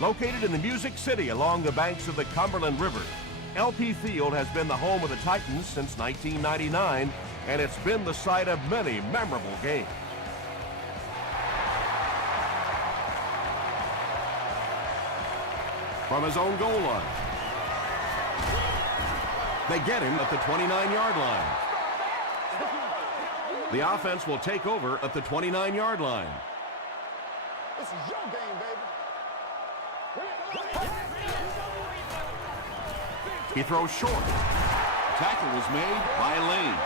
Located in the Music City along the banks of the Cumberland River, LP Field has been the home of the Titans since 1999, and it's been the site of many memorable games. From his own goal line, they get him at the 29-yard line. The offense will take over at the 29-yard line. This is your game, baby. He throws short. Tackle was made by Lane.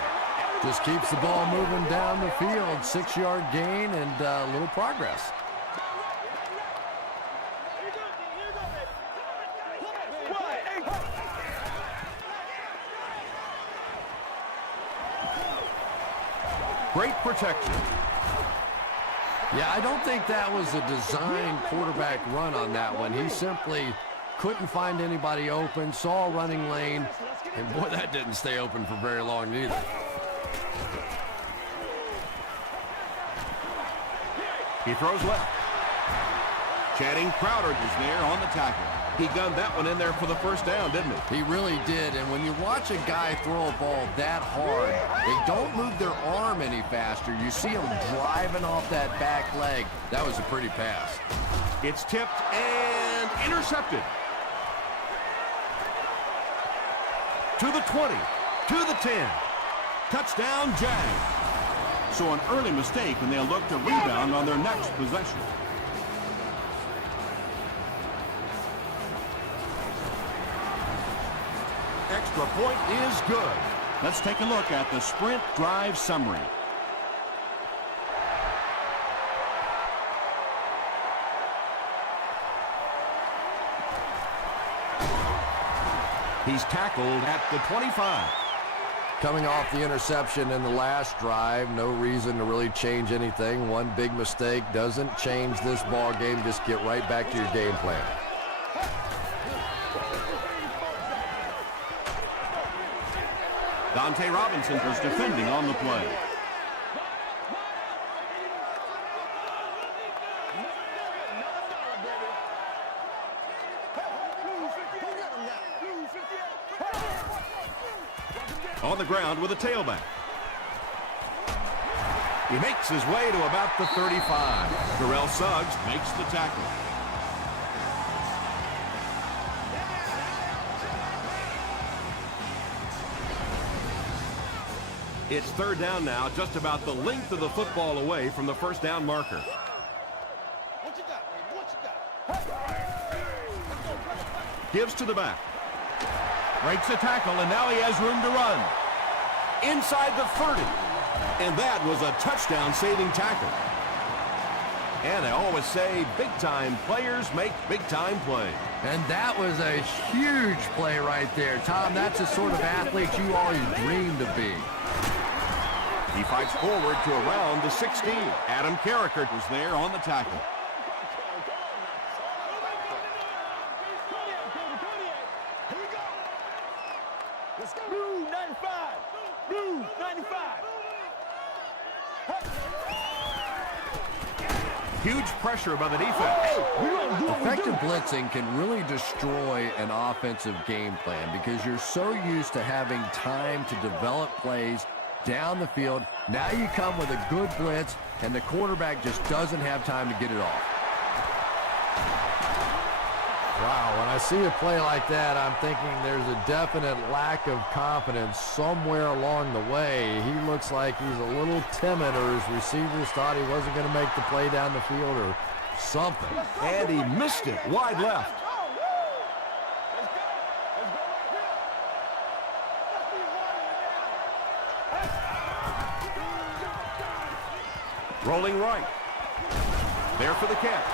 Just keeps the ball moving down the field. 6-yard gain and a little progress. Great protection. Yeah, I don't think that was a design quarterback run on that one. He simply couldn't find anybody open, saw a running lane, and boy, that didn't stay open for very long either. He throws left. Channing Crowder is there on the tackle. He gunned that one in there for the first down, didn't he? He really did, and when you watch a guy throw a ball that hard, they don't move their arm any faster. You see him driving off that back leg. That was a pretty pass. It's tipped and intercepted. To the 20, to the 10. Touchdown, Jag. So an early mistake, and they'll look to rebound on their next possession. Extra point is good. Let's take a look at the sprint drive summary. He's tackled at the 25. Coming off the interception in the last drive, no reason to really change anything. One big mistake doesn't change this ball game. Just get right back to your game plan. Dante Robinson was defending on the play. On the ground with a tailback. He makes his way to about the 35. Terrell Suggs makes the tackle. It's third down now, just about the length of the football away from the first down marker. What you got, baby? What you got? Gives to the back. Breaks a tackle, and now he has room to run. Inside the 30. And that was a touchdown-saving tackle. And I always say, big-time players make big-time plays. And that was a huge play right there. Tom, that's the sort of athlete you always dreamed of being. He fights forward to around the 16. Adam Carricker was there on the tackle. Let's go. Blue 95. Blue 95. Huge pressure by the defense. Effective blitzing can really destroy an offensive game plan because you're so used to having time to develop plays down the field. Now you come with a good blitz, and the quarterback just doesn't have time to get it off. Wow, when I see a play like that, I'm thinking there's a definite lack of confidence somewhere along the way. He looks like he's a little timid, or his receivers thought he wasn't going to make the play down the field or something. And he missed it wide left. Rolling right. There for the catch.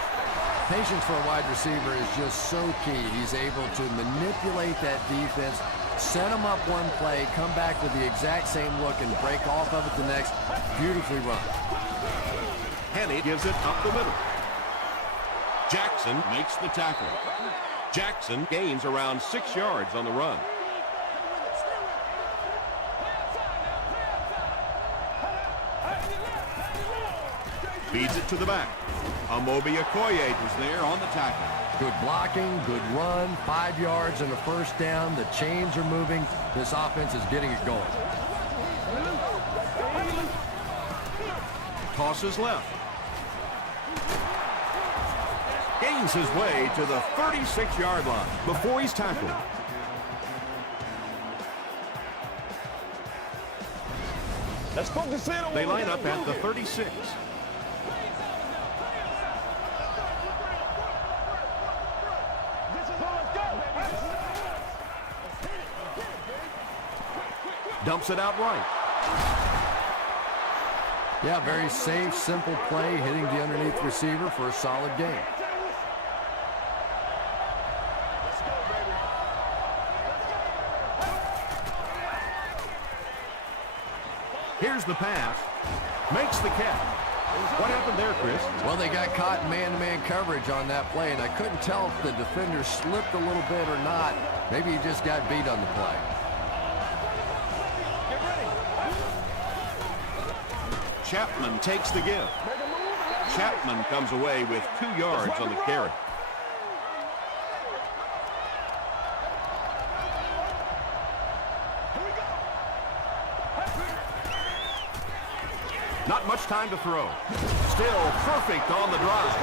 Patience for a wide receiver is just so key. He's able to manipulate that defense, set them up one play, come back with the exact same look, and break off of it the next. Beautifully run. Henney gives it up the middle. Jackson makes the tackle. Jackson gains around 6 yards on the run. Feeds it to the back. Amobi Okoye was there on the tackle. Good blocking, good run, 5 yards and a first down. The chains are moving. This offense is getting it going. Tosses left. Gains his way to the 36-yard line before he's tackled. Let's focus in on They line up at the 36. Dumps it out right. Yeah, very safe, simple play, hitting the underneath receiver for a solid gain. Here's the pass. Makes the catch. What happened there, Chris? Well, they got caught in man-to-man coverage on that play, and I couldn't tell if the defender slipped a little bit or not. Maybe he just got beat on the play. Chapman takes the give. Chapman comes away with 2 yards on the carry. Not much time to throw. Still perfect on the drive.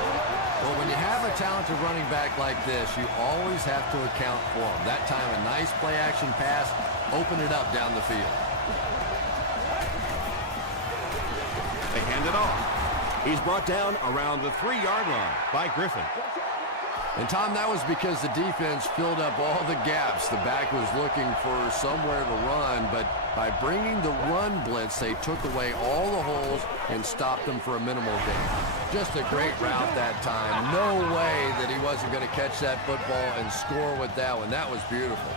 Well, when you have a talented running back like this, you always have to account for him. That time, a nice play-action pass, open it up down the field. They hand it off. He's brought down around the 3-yard line by Griffin. And, Tom, that was because the defense filled up all the gaps. The back was looking for somewhere to run, but by bringing the run blitz, they took away all the holes and stopped them for a minimal gain. Just a great route that time. No way that he wasn't going to catch that football and score with that one. That was beautiful.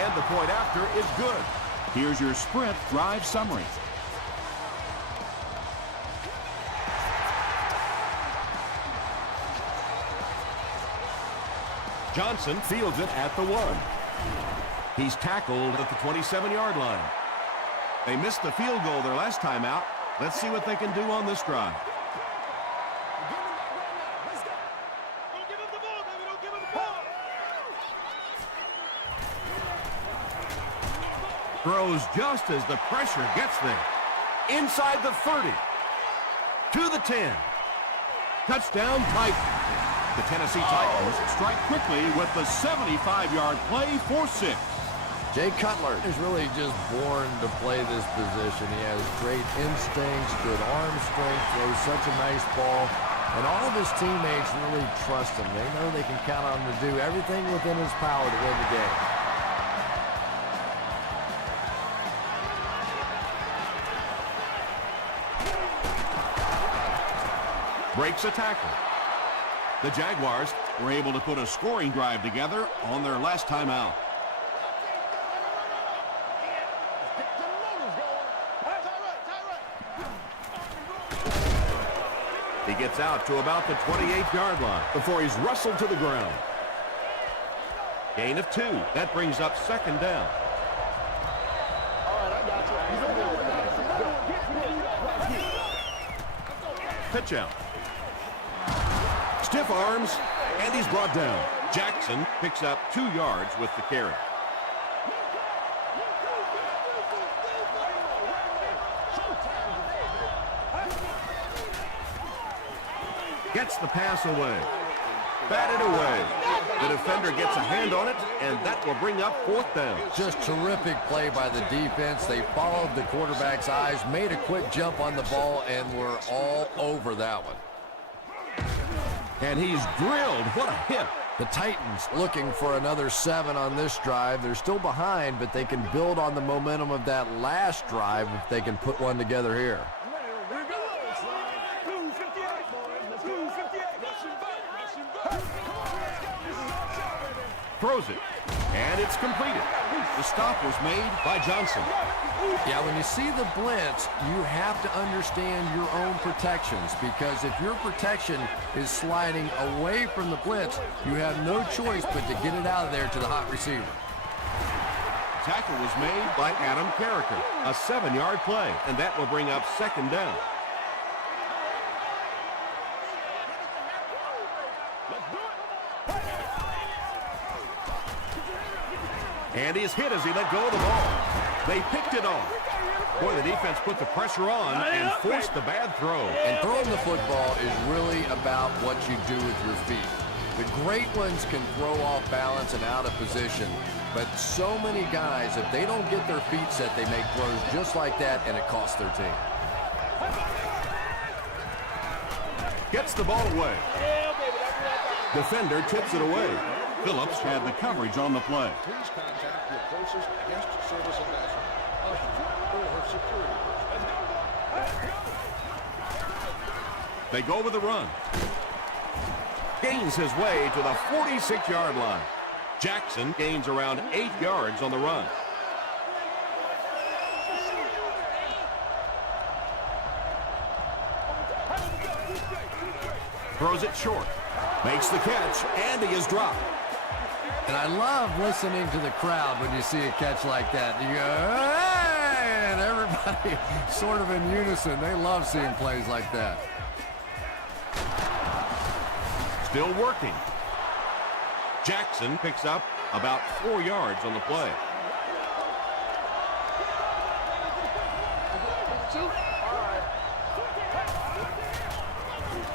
And the point after is good. Here's your sprint drive summary. Johnson fields it at the 1. He's tackled at the 27-yard line. They missed the field goal their last time out. Let's see what they can do on this drive. Throws just as the pressure gets there. Inside the 30. To the 10. Touchdown Titans. The Tennessee Titans strike quickly with the 75-yard play for 6. Jay Cutler is really just born to play this position. He has great instincts, good arm strength, throws such a nice ball. And all of his teammates really trust him. They know they can count on him to do everything within his power to win the game. Breaks a tackle. The Jaguars were able to put a scoring drive together on their last time out. He gets out to about the 28-yard line before he's wrestled to the ground. Gain of 2. That brings up 2nd down. Pitch out. Stiff arms, and he's brought down. Jackson picks up 2 yards with the carry. Gets the pass away. Batted away. The defender gets a hand on it, and that will bring up 4th down. Just terrific play by the defense. They followed the quarterback's eyes, made a quick jump on the ball, and were all over that one. And he's drilled. What a hit. The Titans looking for another 7 on this drive. They're still behind, but they can build on the momentum of that last drive if they can put one together here. Throws it, and it's completed. The stop was made by Johnson. Yeah, when you see the blitz, you have to understand your own protections, because if your protection is sliding away from the blitz, you have no choice but to get it out of there to the hot receiver. Tackle was made by Adam Carricker, a 7-yard play, and that will bring up 2nd down. And he's hit as he let go of the ball. They picked it off. Boy, the defense put the pressure on and forced the bad throw. And throwing the football is really about what you do with your feet. The great ones can throw off balance and out of position, but so many guys, if they don't get their feet set, they make throws just like that, and it costs their team. Gets the ball away. Defender tips it away. Phillips had the coverage on the play. Please contact your closest guest service ambassador, or security. They go with a run. Gains his way to the 46-yard line. Jackson gains around 8 yards on the run. Throws it short. Makes the catch, and he is dropped. And I love listening to the crowd when you see a catch like that. You go, hey! And everybody sort of in unison. They love seeing plays like that. Still working. Jackson picks up about 4 yards on the play.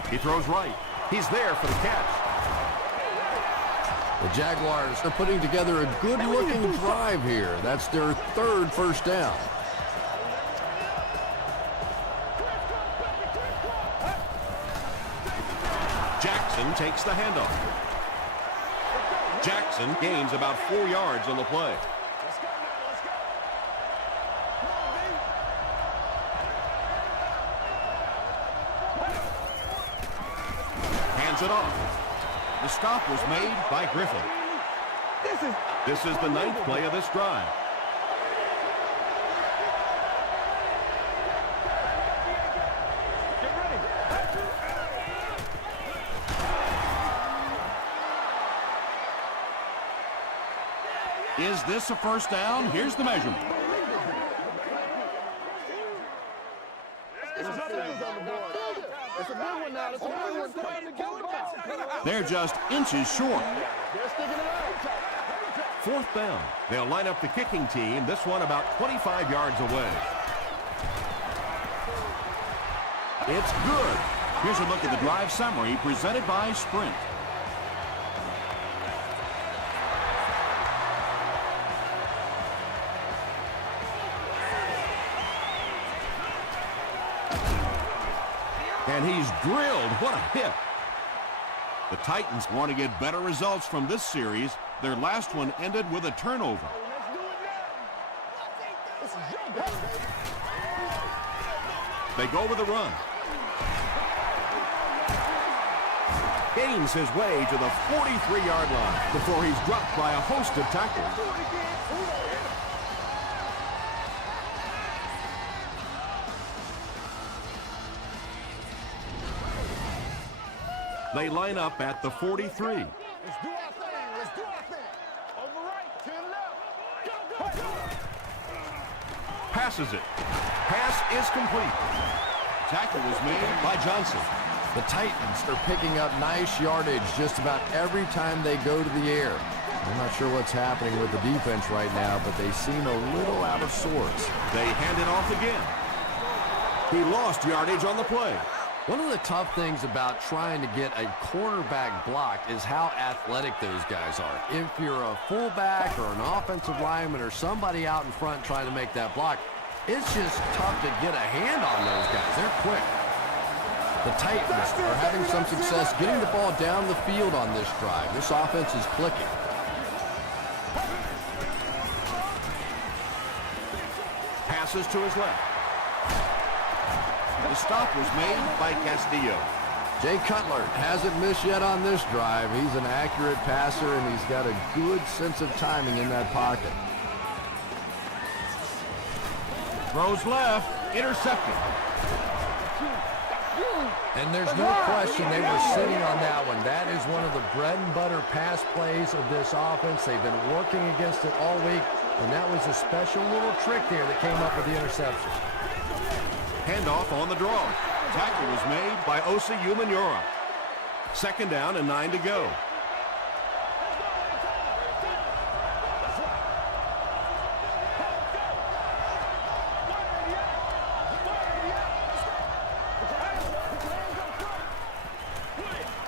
He throws right. He's there for the catch. The Jaguars are putting together a good-looking drive here. That's their 3rd first down. Jackson takes the handoff. Jackson gains about 4 yards on the play. Hands it off. The stop was made by Griffin. This is the 9th play of this drive. Is this a first down? Here's the measurement. They're just inches short. 4th down. They'll line up the kicking team, this one about 25 yards away. It's good. Here's a look at the drive summary presented by Sprint. And he's drilled. What a hit. The Titans want to get better results from this series. Their last one ended with a turnover. They go with a run. Gains his way to the 43-yard line before he's dropped by a host of tackles. They line up at the 43. Let's do our thing. Let's do our thing. On the right, to the left. Go, go, go. Passes it. Pass is complete. Tackle was made by Johnson. The Titans are picking up nice yardage just about every time they go to the air. I'm not sure what's happening with the defense right now, but they seem a little out of sorts. They hand it off again. He lost yardage on the play. One of the tough things about trying to get a quarterback blocked is how athletic those guys are. If you're a fullback or an offensive lineman or somebody out in front trying to make that block, it's just tough to get a hand on those guys. They're quick. The Titans are having some success getting the ball down the field on this drive. This offense is clicking. Passes to his left. The stop was made by Castillo. Jay Cutler hasn't missed yet on this drive. He's an accurate passer, and he's got a good sense of timing in that pocket. Throws left. Intercepted. And there's no question they were sitting on that one. That is one of the bread and butter pass plays of this offense. They've been working against it all week, and that was a special little trick there that came up with the interception. Handoff on the draw. Tackle was made by Osi Umenyiora. 2nd down and 9 to go.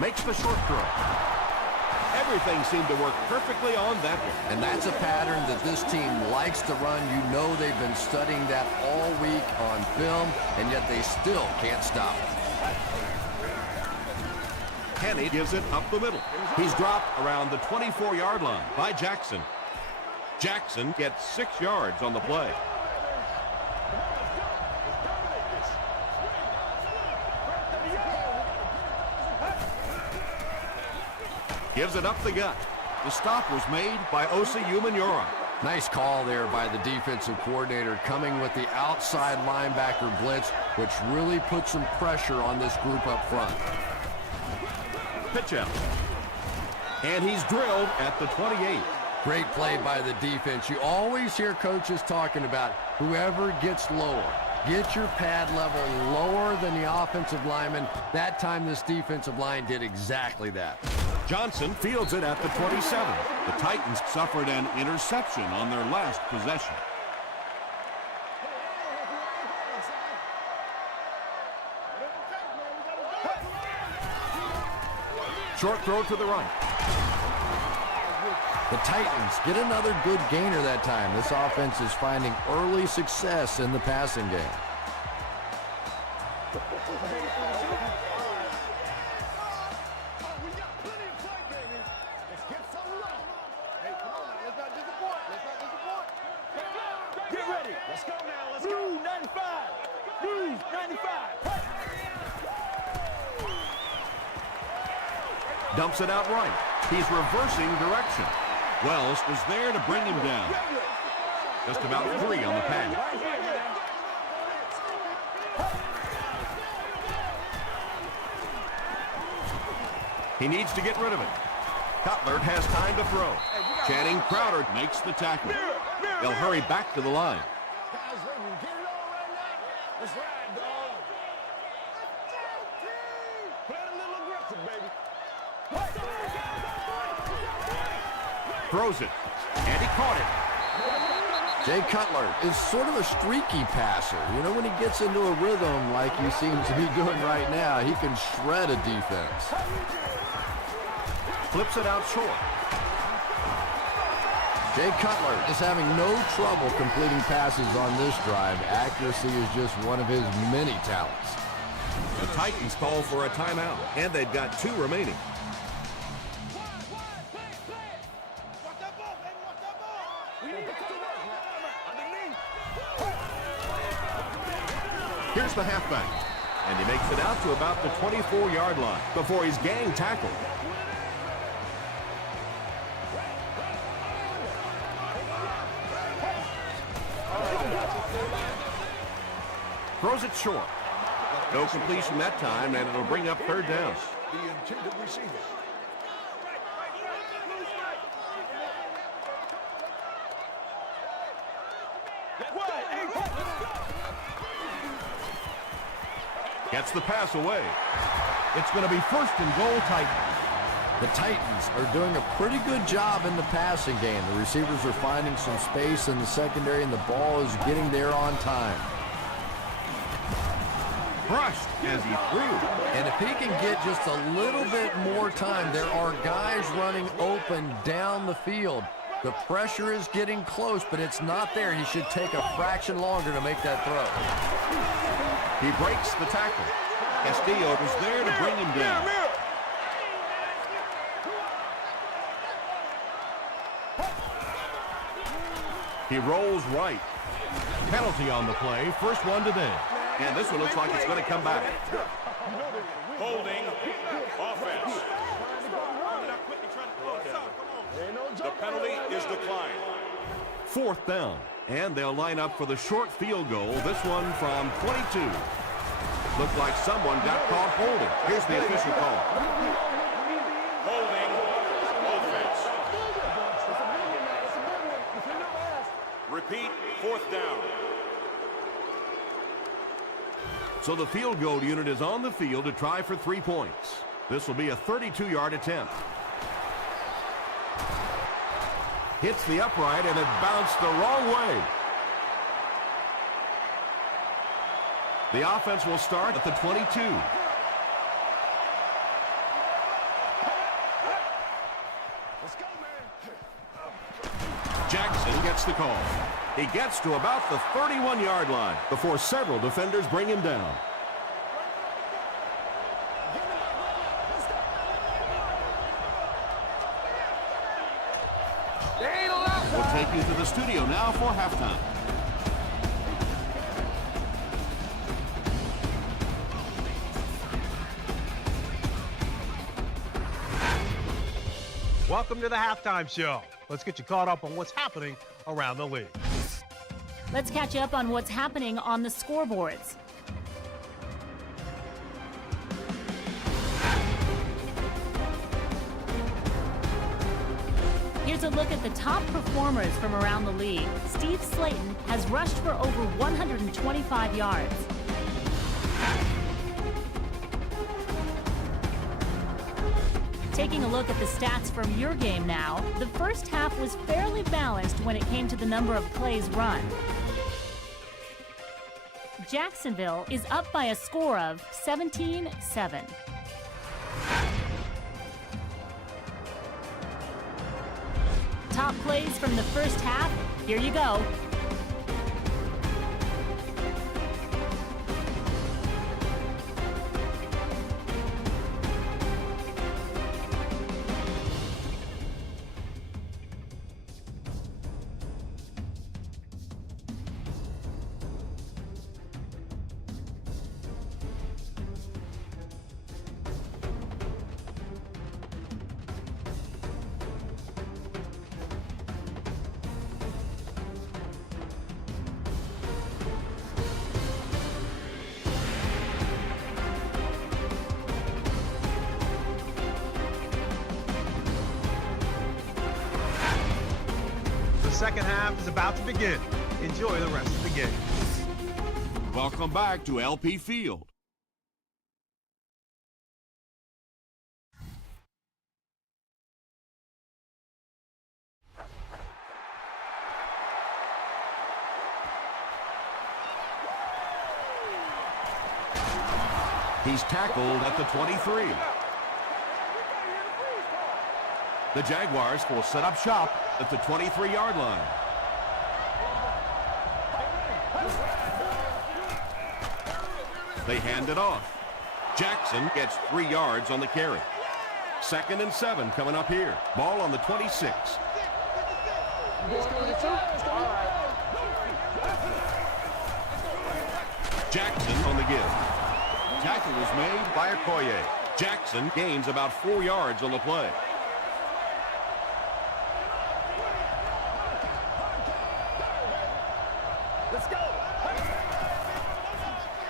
Makes the short throw. Everything seemed to work perfectly on that one. And that's a pattern that this team likes to run. You know they've been studying that all week on film, and yet they still can't stop it. Kenny gives it up the middle. He's dropped around the 24-yard line by Jackson. Jackson gets 6 yards on the play. Gives it up the gut. The stop was made by Osi Umenyiora. Nice call there by the defensive coordinator, coming with the outside linebacker blitz, which really put some pressure on this group up front. Pitch out. And he's drilled at the 28. Great play by the defense. You always hear coaches talking about whoever gets lower. Get your pad level lower than the offensive lineman. That time this defensive line did exactly that. Johnson fields it at the 27. The Titans suffered an interception on their last possession. Short throw to the right. The Titans get another good gainer that time. This offense is finding early success in the passing game. Get ready. Let's go now. Let's go. 95. 95. Dumps it out right. He's reversing direction. Wells was there to bring him down. Just about 3 on the pass. He needs to get rid of it. Cutler has time to throw. Channing Crowder makes the tackle. They'll hurry back to the line. Guys, ready to get it on right now? Let's ride, dog. Play it a little aggressive, baby. Throws it. And he caught it. Jay Cutler is sort of a streaky passer. You know, when he gets into a rhythm like he seems to be doing right now, he can shred a defense. Flips it out short. Jay Cutler is having no trouble completing passes on this drive. Accuracy is just one of his many talents. The Titans call for a timeout, and they've got 2 remaining. Here's the halfback, and he makes it out to about the 24-yard line before he's gang tackled. Throws it short. No completion that time, and it'll bring up 3rd down. The intended receiver. Gets the pass away. It's going to be 1st and goal Titans. The Titans are doing a pretty good job in the passing game. The receivers are finding some space in the secondary, and the ball is getting there on time. Brushed as he threw. And if he can get just a little bit more time, there are guys running open down the field. The pressure is getting close, but it's not there. He should take a fraction longer to make that throw. He breaks the tackle. Castillo was there to bring him down. He rolls right. Penalty on the play. First one today. And this one looks like it's going to come back. Holding offense. The penalty is declined. 4th down. And they'll line up for the short field goal. This one from 22. Looked like someone got caught holding. Here's the official call. Holding offense. Repeat, 4th down. So the field goal unit is on the field to try for 3 points. This will be a 32-yard attempt. Hits the upright, and it bounced the wrong way. The offense will start at the 22. gets the call. He gets to about the 31-yard line before several defenders bring him down. We'll take you to the studio now for halftime. Welcome to the halftime show. Let's get you caught up on what's happening around the league. Let's catch you up on what's happening on the scoreboards. Here's a look at the top performers from around the league. Steve Slayton has rushed for over 125 yards. Taking a look at the stats from your game now, the first half was fairly balanced when it came to the number of plays run. Jacksonville is up by a score of 17-7. Top plays from the first half, here you go. The second half is about to begin. Enjoy the rest of the game. Welcome back to LP Field. He's tackled at the 23. The Jaguars will set up shop at the 23-yard line. They hand it off. Jackson gets 3 yards on the carry. 2nd and 7 coming up here. Ball on the 26. Jackson on the give. Tackle was made by Okoye. Jackson gains about 4 yards on the play.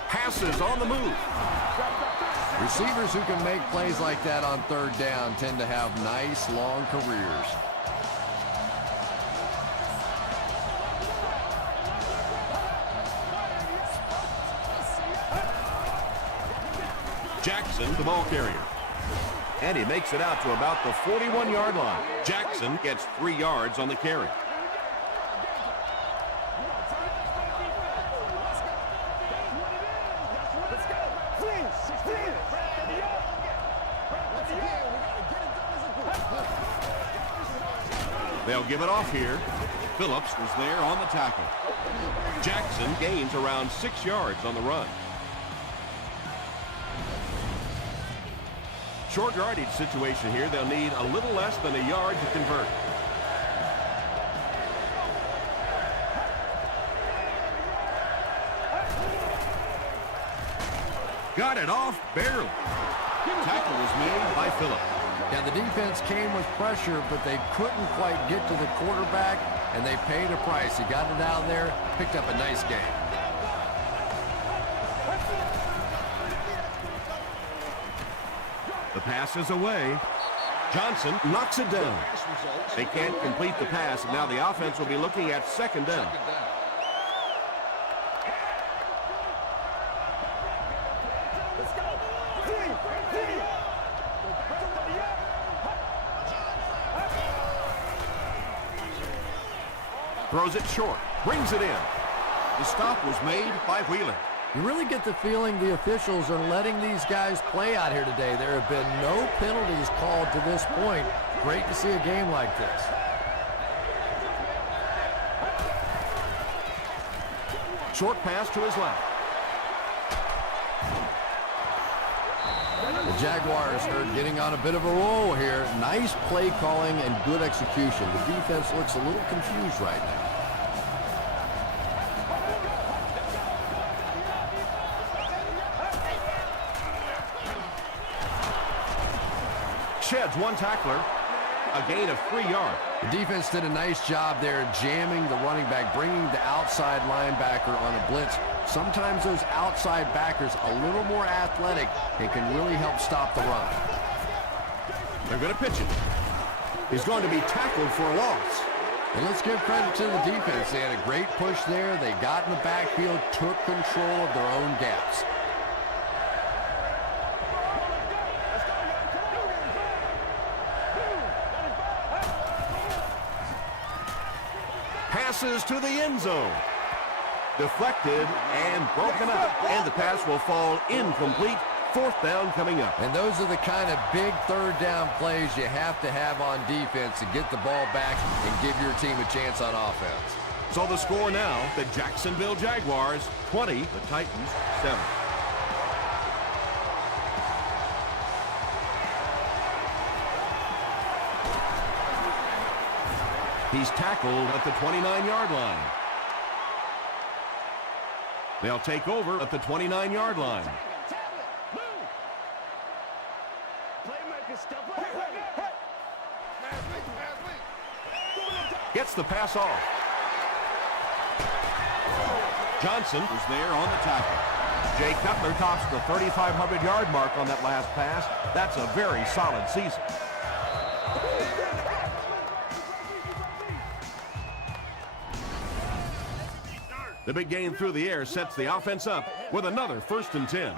Passes on the move. Receivers who can make plays like that on third down tend to have nice, long careers. Jackson, the ball carrier. And he makes it out to about the 41-yard line. Jackson gets 3 yards on the carry. They'll give it off here. Phillips was there on the tackle. Jackson gains around 6 yards on the run. Short yardage situation here. They'll need a little less than a yard to convert. Got it off barely. Tackle was made by Phillips. Yeah, the defense came with pressure, but they couldn't quite get to the quarterback, and they paid a price. He got it out there, picked up a nice game. The pass is away. Johnson knocks it down. They can't complete the pass, and now the offense will be looking at 2nd down. Throws it short, brings it in. The stop was made by Wheeler. You really get the feeling the officials are letting these guys play out here today. There have been no penalties called to this point. Great to see a game like this. short pass to his left. The Jaguars are getting on a bit of a roll here. Nice play calling and good execution. The defense looks a little confused right now. Sheds one tackler, a gain of 3 yards. The defense did a nice job there jamming the running back, bringing the outside linebacker on a blitz. Sometimes those outside backers a little more athletic and can really help stop the run. They're going to pitch it. He's going to be tackled for a loss. And let's give credit to the defense. They had a great push there. They got in the backfield, took control of their own gaps. Passes to the end zone. Deflected and broken up. And the pass will fall incomplete. 4th down coming up. And those are the kind of big 3rd down plays you have to have on defense to get the ball back and give your team a chance on offense. So the score now, the Jacksonville Jaguars 20, the Titans 7. He's tackled at the 29-yard line. They'll take over at the 29-yard line. Gets the pass off. Johnson was there on the tackle. Jay Cutler tops the 3,500-yard mark on that last pass. That's a very solid season. The big gain through the air sets the offense up with another 1st and 10.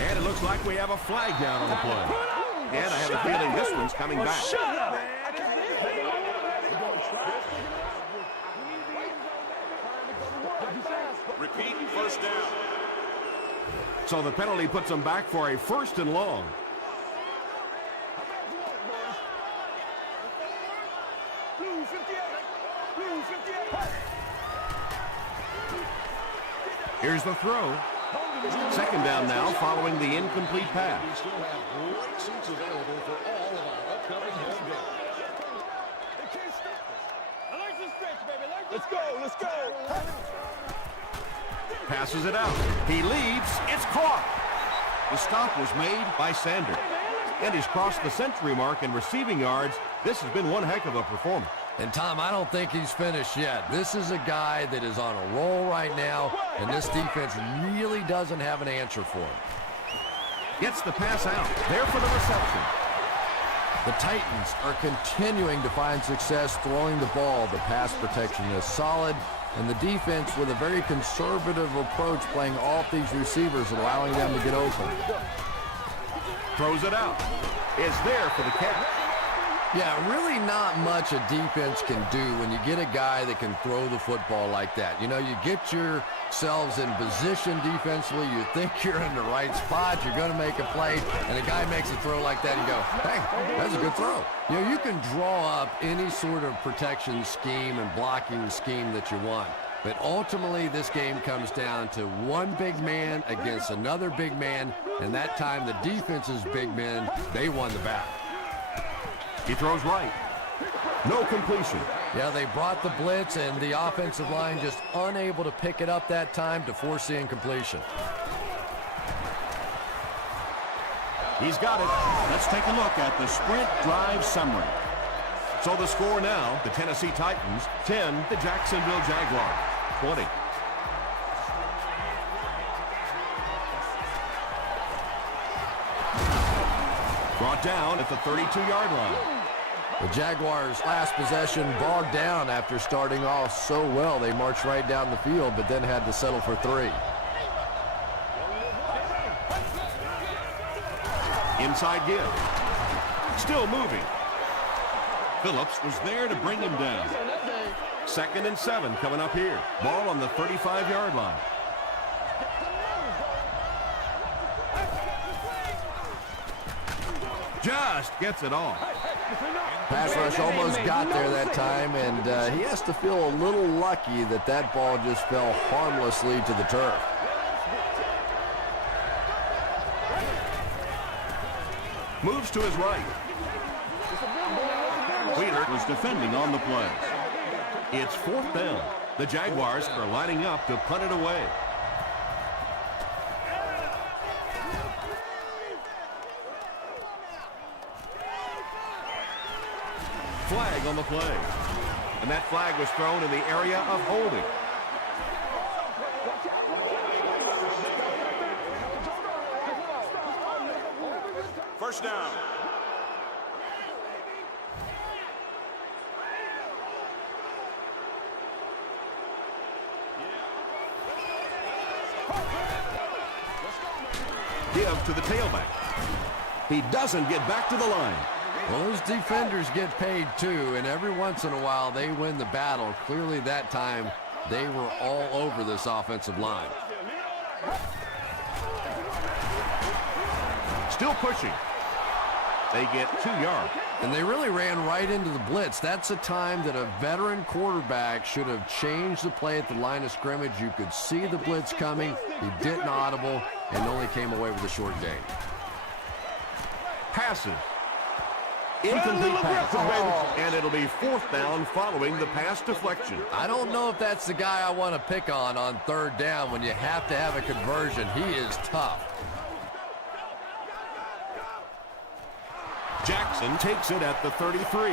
And it looks like we have a flag down on the play. And I have a feeling this one's coming back. Shut up! Repeat, 1st down. So the penalty puts them back for a 1st and long. Here's the throw. 2nd down now following the incomplete pass. We still have great seats available for all of our upcoming home games. They can't stop us. I like this stretch, baby. Let's go, let's go. Passes it out. He leads. It's caught. The stop was made by Sanders. And he's crossed the century mark in receiving yards. This has been one heck of a performance. And Tom, I don't think he's finished yet. This is a guy that is on a roll right now, and this defense really doesn't have an answer for him. Gets the pass out. There for the reception. The Titans are continuing to find success throwing the ball. The pass protection is solid, and the defense with a very conservative approach playing off these receivers, allowing them to get open. Throws it out. Is there for the catch. Yeah, really not much a defense can do when you get a guy that can throw the football like that. You know, you get yourselves in position defensively, you think you're in the right spot, you're going to make a play, and a guy makes a throw like that and you go, hey, that's a good throw. You know, you can draw up any sort of protection scheme and blocking scheme that you want. But ultimately, this game comes down to one big man against another big man, and that time the defense's big men, they won the battle. He throws right. No completion. Yeah, they brought the blitz, and the offensive line just unable to pick it up that time to force the incompletion. He's got it. Let's take a look at the sprint drive summary. So the score now, the Tennessee Titans 10, the Jacksonville Jaguars 20. Brought down at the 32-yard line. The Jaguars' last possession bogged down after starting off so well. They marched right down the field, but then had to settle for 3. Inside give. Still moving. Phillips was there to bring him down. 2nd and 7 coming up here. Ball on the 35-yard line. Just gets it off. Pass rush almost got there that time, and he has to feel a little lucky that that ball just fell harmlessly to the turf. Moves to his right. Wheeler was defending on the play. It's 4th down. The Jaguars are lining up to punt it away. Flag on the play. And that flag was thrown in the area of holding. First down. Give to the tailback. He doesn't get back to the line. Well, those defenders get paid too, and every once in a while they win the battle. Clearly that time they were all over this offensive line. Still pushing. They get 2 yards. And they really ran right into the blitz. That's a time that a veteran quarterback should have changed the play at the line of scrimmage. You could see the blitz coming. He didn't audible and only came away with a short gain. Passes. Incomplete pass. And it'll be 4th down following the pass deflection. I don't know if that's the guy I want to pick on 3rd down when you have to have a conversion. He is tough. Jackson takes it at the 33.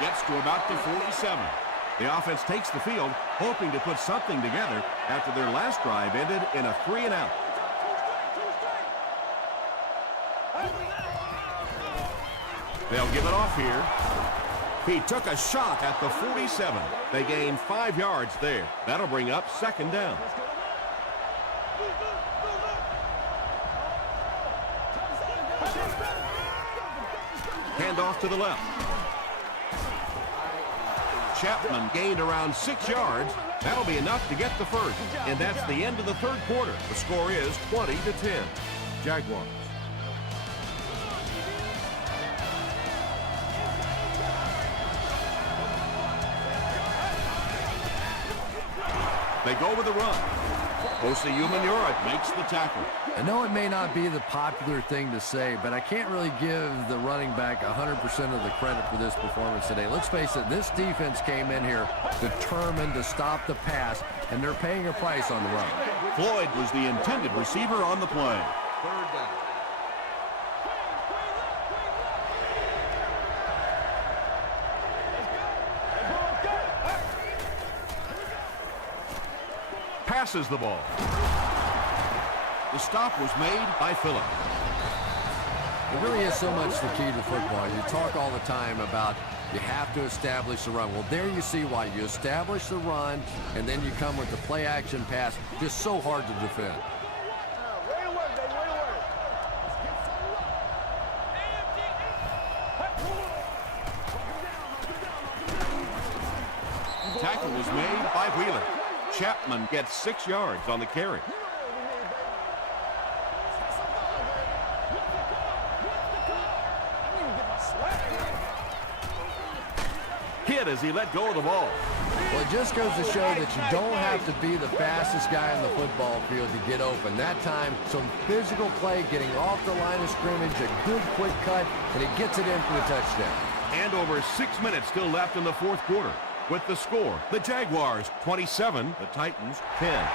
Gets to about the 47. The offense takes the field, hoping to put something together after their last drive ended in a 3-and-out. They'll give it off here. He took a shot at the 47. They gain 5 yards there. That'll bring up 2nd down. Handoff to the left. Chapman gained around 6 yards. That'll be enough to get the first. And that's the end of the 3rd quarter. The score is 20-10. Jaguars. They go with the run. Osi Umenyiora makes the tackle. I know it may not be the popular thing to say, but I can't really give the running back 100% of the credit for this performance today. Let's face it, this defense came in here determined to stop the pass, and they're paying a price on the run. Floyd was the intended receiver on the play. 3rd down. Passes the ball. The stop was made by Phillip. It really is so much the key to football. You talk all the time about you have to establish the run. Well, there you see why. You establish the run, and then you come with the play-action pass. Just so hard to defend. Tackle was made by Wheeler. Chapman gets 6 yards on the carry. Hit as he let go of the ball. Well, it just goes to show that you don't have to be the fastest guy on the football field to get open. That time, some physical play, getting off the line of scrimmage, a good quick cut, and it gets it in for the touchdown. And over 6 minutes still left in the 4th quarter. With the score, the Jaguars 27, the Titans 10.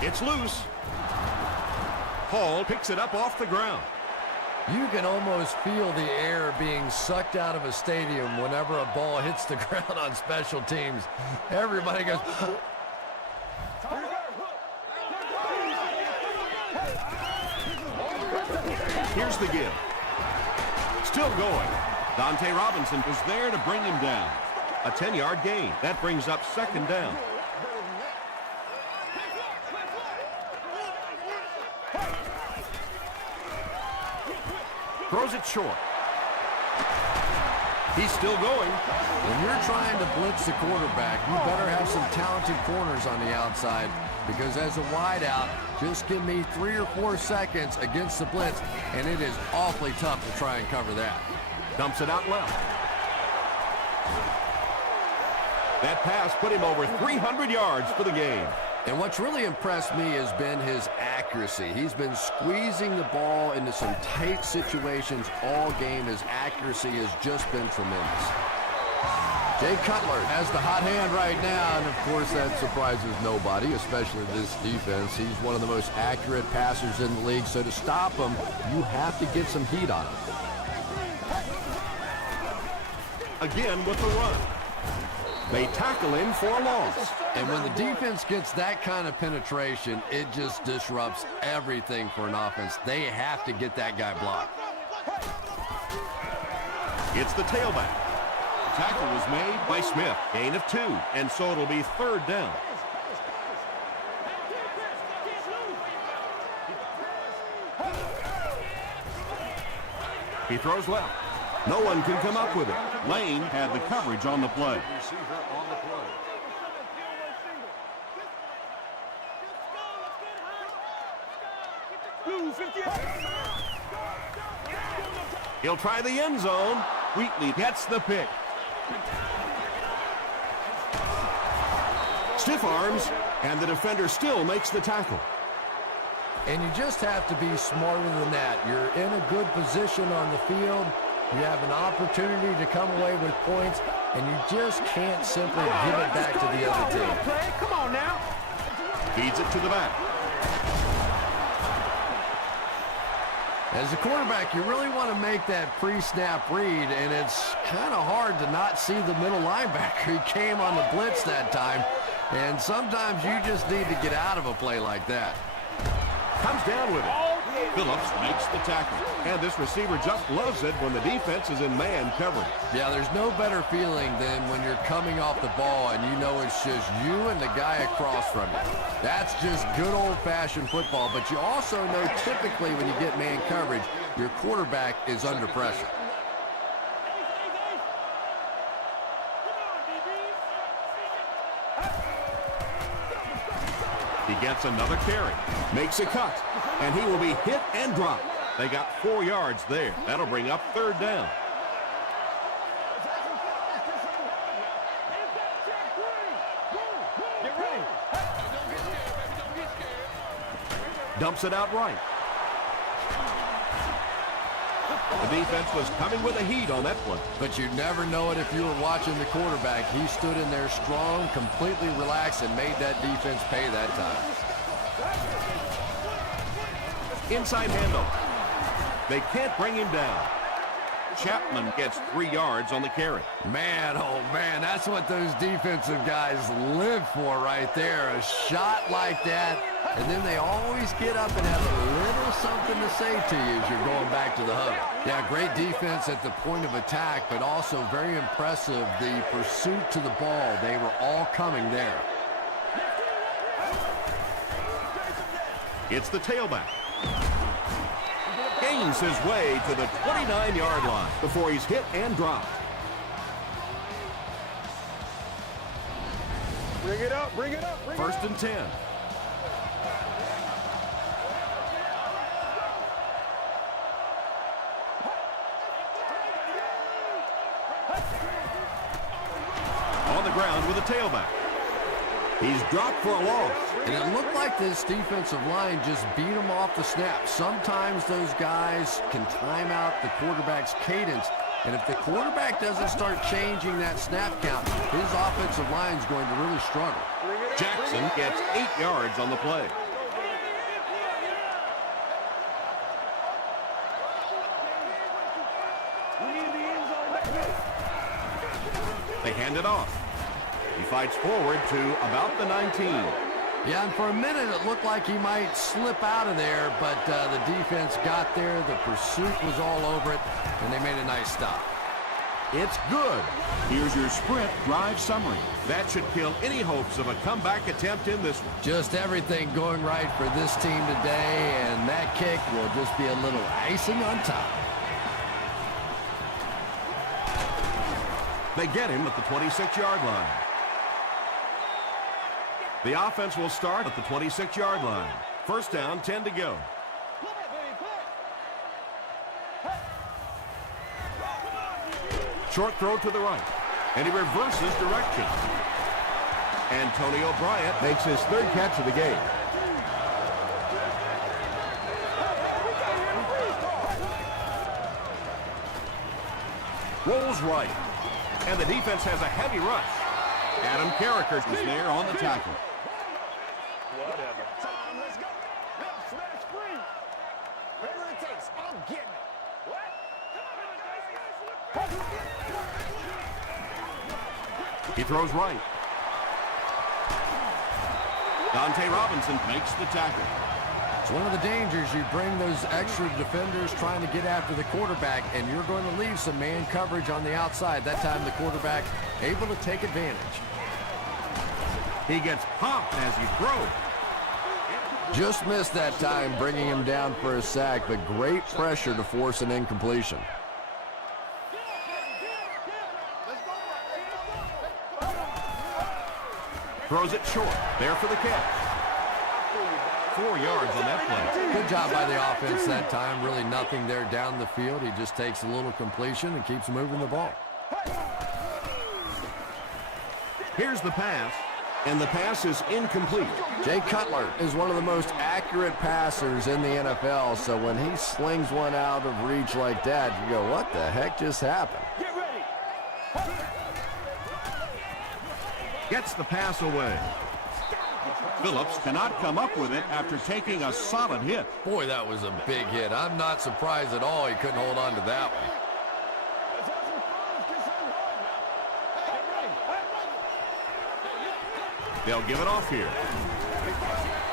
It's loose. Hall picks it up off the ground. You can almost feel the air being sucked out of a stadium whenever a ball hits the ground on special teams. Everybody goes... Here's the give. Still going. Dante Robinson was there to bring him down. A 10-yard gain. That brings up 2nd down. Throws it short. He's still going. When you're trying to blitz the quarterback, you better have some talented corners on the outside, because as a wideout, just give me 3 or 4 seconds against the blitz, and it is awfully tough to try and cover that. Dumps it out left. That pass put him over 300 yards for the game. And what's really impressed me has been his accuracy. He's been squeezing the ball into some tight situations all game. His accuracy has just been tremendous. Jay Cutler has the hot hand right now, and of course that surprises nobody, especially this defense. He's one of the most accurate passers in the league, so to stop him, you have to get some heat on him. Again with the run. They tackle him for a loss. And when the defense gets that kind of penetration, it just disrupts everything for an offense. They have to get that guy blocked. It's the tailback. Tackle was made by Smith. Gain of 2, and so it'll be 3rd down. He throws left. No one can come up with it. Lane had the coverage on the play. Receiver on the play. Blue 58. He'll try the end zone. Wheatley gets the pick. Stiff arms, and the defender still makes the tackle. And you just have to be smarter than that. You're in a good position on the field. You have an opportunity to come away with points, and you just can't simply give it back to the other team. Come on now. Feeds it to the back. As a quarterback, you really want to make that pre-snap read, and it's kind of hard to not see the middle linebacker. He came on the blitz that time, and sometimes you just need to get out of a play like that. Comes down with it. Phillips makes the tackle. And this receiver just loves it when the defense is in man coverage. Yeah, there's no better feeling than when you're coming off the ball and you know it's just you and the guy across from you. That's just good old-fashioned football, but you also know typically when you get man coverage, your quarterback is under pressure. He gets another carry, makes a cut, and he will be hit and dropped. They got 4 yards there. That'll bring up 3rd down. Dumps it out right. The defense was coming with a heat on that play. But you never know it if you were watching the quarterback. He stood in there strong, completely relaxed, and made that defense pay that time. Inside handoff. They can't bring him down. Chapman gets 3 yards on the carry. Man, oh man, that's what those defensive guys live for right there. A shot like that, and then they always get up and have a little something to say to you as you're going back to the huddle. Yeah, great defense at the point of attack, but also very impressive the pursuit to the ball. They were all coming there. It's the tailback. Gains his way to the 29-yard line before he's hit and dropped. Bring it up, bring it up, bring it up. 1st and 10. On the ground with a tailback. He's dropped for a loss. And it looked like this defensive line just beat him off the snap. Sometimes those guys can time out the quarterback's cadence. And if the quarterback doesn't start changing that snap count, his offensive line is going to really struggle. Jackson gets 8 yards on the play. They hand it off. He fights forward to about the 19. Yeah, and for a minute it looked like he might slip out of there, but the defense got there, the pursuit was all over it, and they made a nice stop. It's good. Here's your sprint drive summary. That should kill any hopes of a comeback attempt in this one. Just everything going right for this team today, and that kick will just be a little icing on top. They get him at the 26-yard line. The offense will start at the 26-yard line. First down, 10 to go. Short throw to the right, and he reverses direction. Antonio Bryant makes his third catch of the game. Rolls right, and the defense has a heavy rush. Adam Carricker is there on the tackle. Whatever. Time, let's go. Left smash free. Whatever it takes, I'm getting it. What? He throws right. Dante Robinson makes the tackle. It's one of the dangers. You bring those extra defenders trying to get after the quarterback, and you're going to leave some man coverage on the outside. That time the quarterback able to take advantage. He gets pumped as he throws. Just missed that time, bringing him down for a sack, but great pressure to force an incompletion. Throws it short. There for the catch. 4 yards on that play. Good job by the offense that time. Really nothing there down the field. He just takes a little completion and keeps moving the ball. Here's the pass, and the pass is incomplete. Jay Cutler is one of the most accurate passers in the NFL, so when he slings one out of reach like that, you go, what the heck just happened? Get ready. Gets the pass away. Phillips cannot come up with it after taking a solid hit. Boy, that was a big hit. I'm not surprised at all he couldn't hold on to that one. Let's have some fun. Let's get something going now. Get ready. They'll give it off here.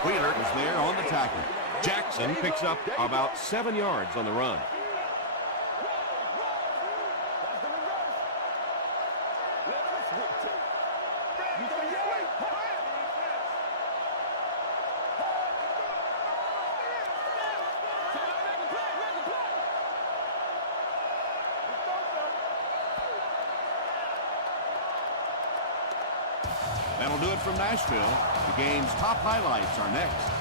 Wheeler is there on the tackle. Jackson picks up about 7 yards on the run. That'll do it from Nashville. The game's top highlights are next.